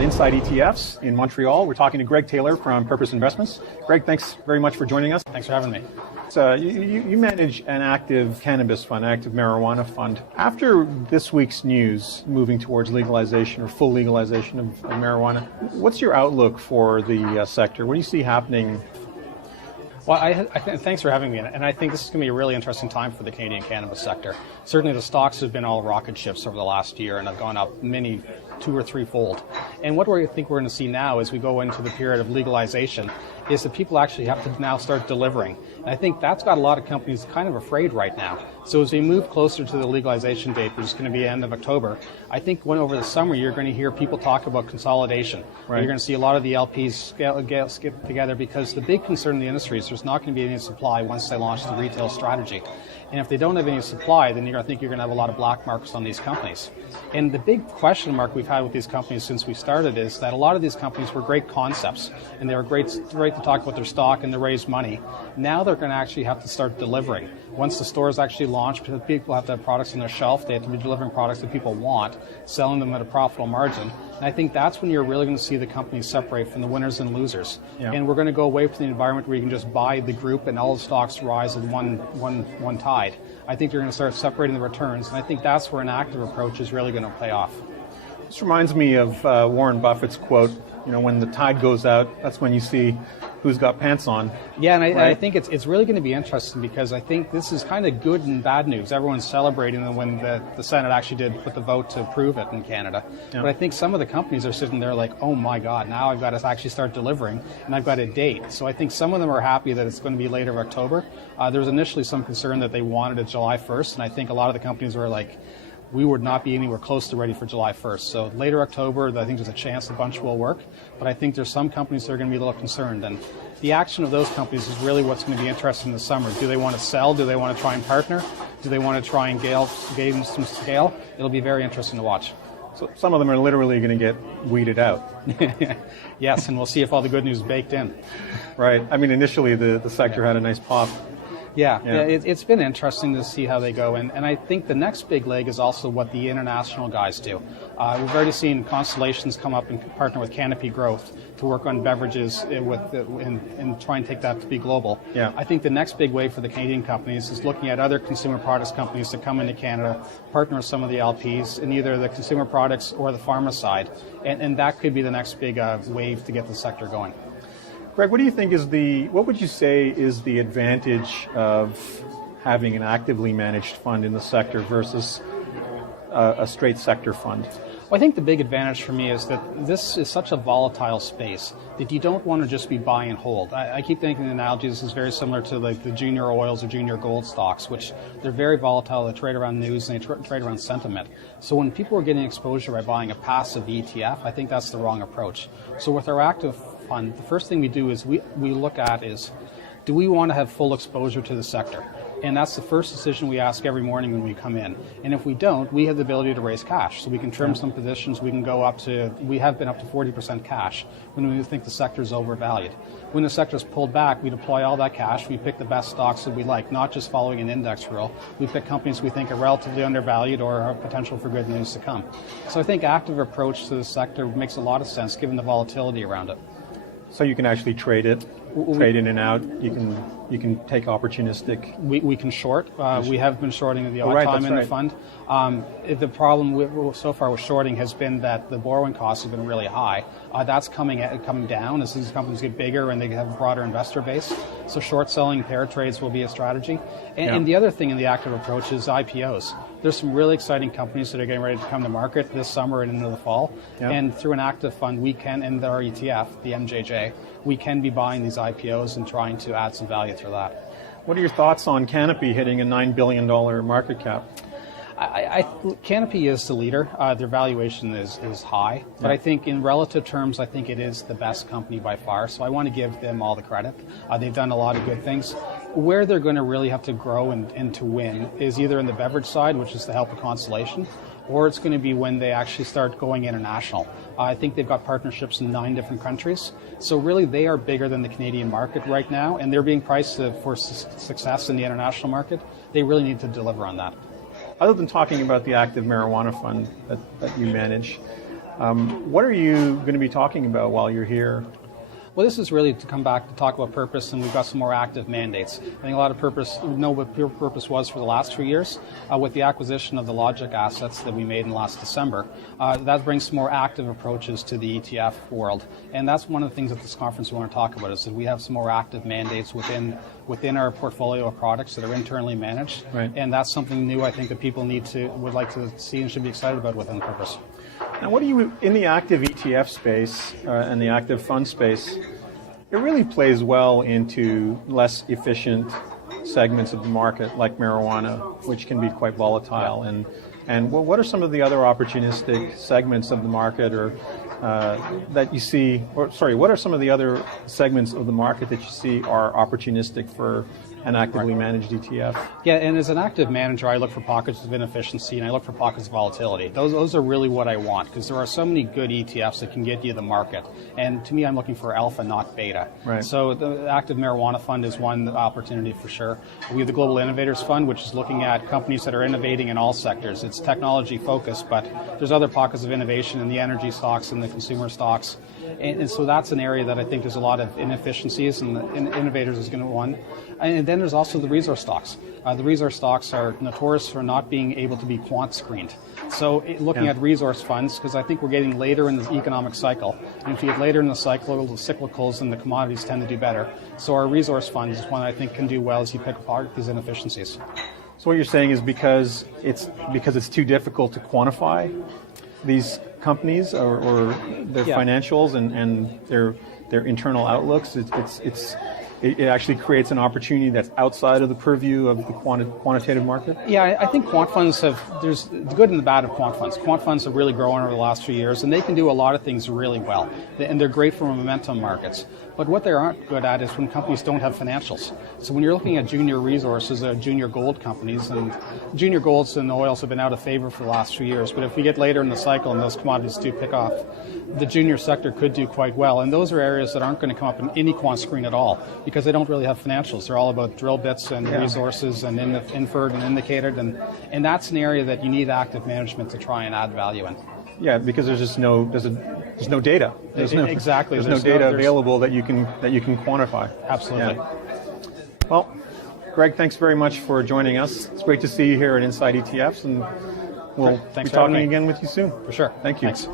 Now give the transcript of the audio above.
at Inside ETFs in Montreal. We're talking to Greg Taylor from Purpose Investments. Greg, thanks very much for joining us. Thanks for having me. So you manage an active cannabis fund, active marijuana fund. After this week's news moving towards legalization or full legalization of marijuana, what's your outlook for the sector? What do you see happening? Well, thanks for having me, and I think this is going to be a really interesting time for the Canadian cannabis sector. Certainly the stocks have been all rocket ships over the last year and have gone up many 2 or 3-fold. And what I think we're going to see now as we go into the period of legalization is that people actually have to now start delivering. And I think that's got a lot of companies kind of afraid right now. So as we move closer to the legalization date, which is going to be end of October, I think when over the summer you're going to hear people talk about consolidation. Right. You're going to see a lot of the L.P.s skip together because the big concern in the industry is there's not going to be any supply once they launch the retail strategy. And if they don't have any supply, then I think you're going to have a lot of black marks on these companies. And the big question mark we've had with these companies since we started is that a lot of these companies were great concepts, and they were great to talk about their stock and to raise money. Now they're going to actually have to start delivering. Once the stores actually launch, people have to have products on their shelf. They have to be delivering products that people want, selling them at a profitable margin. And I think that's when you're really going to see the companies separate from the winners and losers. Yeah. And we're going to go away from the environment where you can just buy the group and all the stocks rise in one tide. I think you're going to start separating the returns, and I think that's where an active approach is really going to pay off. This reminds me of Warren Buffett's quote, when the tide goes out, that's when you see who's got pants on. Yeah, and I think it's really going to be interesting because I think this is kind of good and bad news. Everyone's celebrating when the Senate actually did put the vote to approve it in Canada. Yeah. But I think some of the companies are sitting there like, oh my God, now I've got to actually start delivering, and I've got a date. So I think some of them are happy that it's going to be later October. There was initially some concern that they wanted it July 1st, and I think a lot of the companies were like, we would not be anywhere close to ready for July 1st. So later October, I think there's a chance a bunch will work, but I think there's some companies that are going to be a little concerned. And the action of those companies is really what's going to be interesting this summer. Do they want to sell? Do they want to try and partner? Do they want to try and gain some scale? It'll be very interesting to watch. So some of them are literally going to get weeded out. Yes, and we'll see if all the good news is baked in. Right. I mean, initially the sector had a nice pop. Yeah. It's been interesting to see how they go, and I think the next big leg is also what the international guys do. We've already seen Constellations come up and partner with Canopy Growth to work on beverages and try and take that to be global. Yeah. I think the next big wave for the Canadian companies is looking at other consumer products companies to come into Canada, partner with some of the L.P.s in either the consumer products or the pharma side, and that could be the next big wave to get the sector going. Greg, what do you think what would you say is the advantage of having an actively managed fund in the sector versus a straight sector fund? Well, I think the big advantage for me is that this is such a volatile space that you don't want to just be buy and hold. I keep thinking the analogy this is very similar to like the junior oils or junior gold stocks, which they're very volatile. They trade around news and they trade around sentiment. So when people are getting exposure by buying a passive ETF, I think that's the wrong approach. So with our active fund, the first thing we do is we look at is, do we want to have full exposure to the sector? And that's the first decision we ask every morning when we come in. And if we don't, we have the ability to raise cash. So we can trim some positions. We can go we have been up to 40% cash when we think the sector is overvalued. When the sector is pulled back, we deploy all that cash. We pick the best stocks that we like, not just following an index rule. We pick companies we think are relatively undervalued or have potential for good news to come. So I think active approach to the sector makes a lot of sense given the volatility around it. So you can actually trade it, trade in and out. You can take opportunistic. We can short. We have been shorting the odd time in the fund. The problem so far with shorting has been that the borrowing costs have been really high. That's coming down as these companies get bigger and they have a broader investor base. So short selling pair trades will be a strategy. And the other thing in the active approach is IPOs. There's some really exciting companies that are getting ready to come to market this summer and into the fall. Yep. And through an active fund, we can, and our ETF, the MJJ, we can be buying these IPOs and trying to add some value through that. What are your thoughts on Canopy hitting a $9 billion market cap? Canopy is the leader. Their valuation is high, but I think in relative terms, I think it is the best company by far. So I want to give them all the credit. They've done a lot of good things. Where they're going to really have to grow and to win is either in the beverage side, which is the help of Constellation, or it's going to be when they actually start going international. I think they've got partnerships in 9 different countries. So really they are bigger than the Canadian market right now, and they're being priced for success in the international market. They really need to deliver on that. Other than talking about the active marijuana fund that you manage, What are you going to be talking about while you're here? Well, this is really to come back to talk about purpose, and we've got some more active mandates. I think a lot of purpose, know what pure purpose was for the last 2 years. With the acquisition of the Logic assets that we made in last December, that brings some more active approaches to the ETF world. And that's one of the things at this conference we want to talk about, is that we have some more active mandates within our portfolio of products that are internally managed. Right. And that's something new I think that people would like to see and should be excited about within purpose. Now, what do you, in the active ETF space and the active fund space, it really plays well into less efficient segments of the market like marijuana, which can be quite volatile. And what are some of the other opportunistic segments of the market that you see, what are some of the other segments of the market that you see are opportunistic for an actively managed ETF? Yeah, and as an active manager, I look for pockets of inefficiency and I look for pockets of volatility. Those are really what I want, because there are so many good ETFs that can get you the market. And to me, I'm looking for alpha, not beta. Right. So the active marijuana fund is one opportunity for sure. We have the Global Innovators Fund, which is looking at companies that are innovating in all sectors. It's technology focused, but there's other pockets of innovation in the energy stocks and the consumer stocks. And so that's an area that I think there's a lot of inefficiencies, and Innovators is going to one. And then there's also the resource stocks. The resource stocks are notorious for not being able to be quant screened. So looking at resource funds, because I think we're getting later in the economic cycle. And if you get later in the cycle, the cyclicals and the commodities tend to do better. So our resource funds is one I think can do well as you pick apart these inefficiencies. So what you're saying is because it's too difficult to quantify these companies or their financials and their internal outlooks, it actually creates an opportunity that's outside of the purview of the quantitative market? Yeah, I think quant funds there's the good and the bad of quant funds. Quant funds have really grown over the last few years, and they can do a lot of things really well. And they're great for momentum markets. But what they aren't good at is when companies don't have financials. So when you're looking at junior resources, junior gold companies, and junior golds and oils have been out of favor for the last few years. But if we get later in the cycle and those commodities do pick off, the junior sector could do quite well. And those are areas that aren't going to come up in any quant screen at all, because they don't really have financials. They're all about drill bits and resources and inferred and indicated. And that's an area that you need active management to try and add value in. Yeah, because there's no data. There's no data available that you can quantify. Absolutely. Yeah. Well, Greg, thanks very much for joining us. It's great to see you here at Inside ETFs, and we'll be talking again with you soon. For sure. Thank you. Thanks.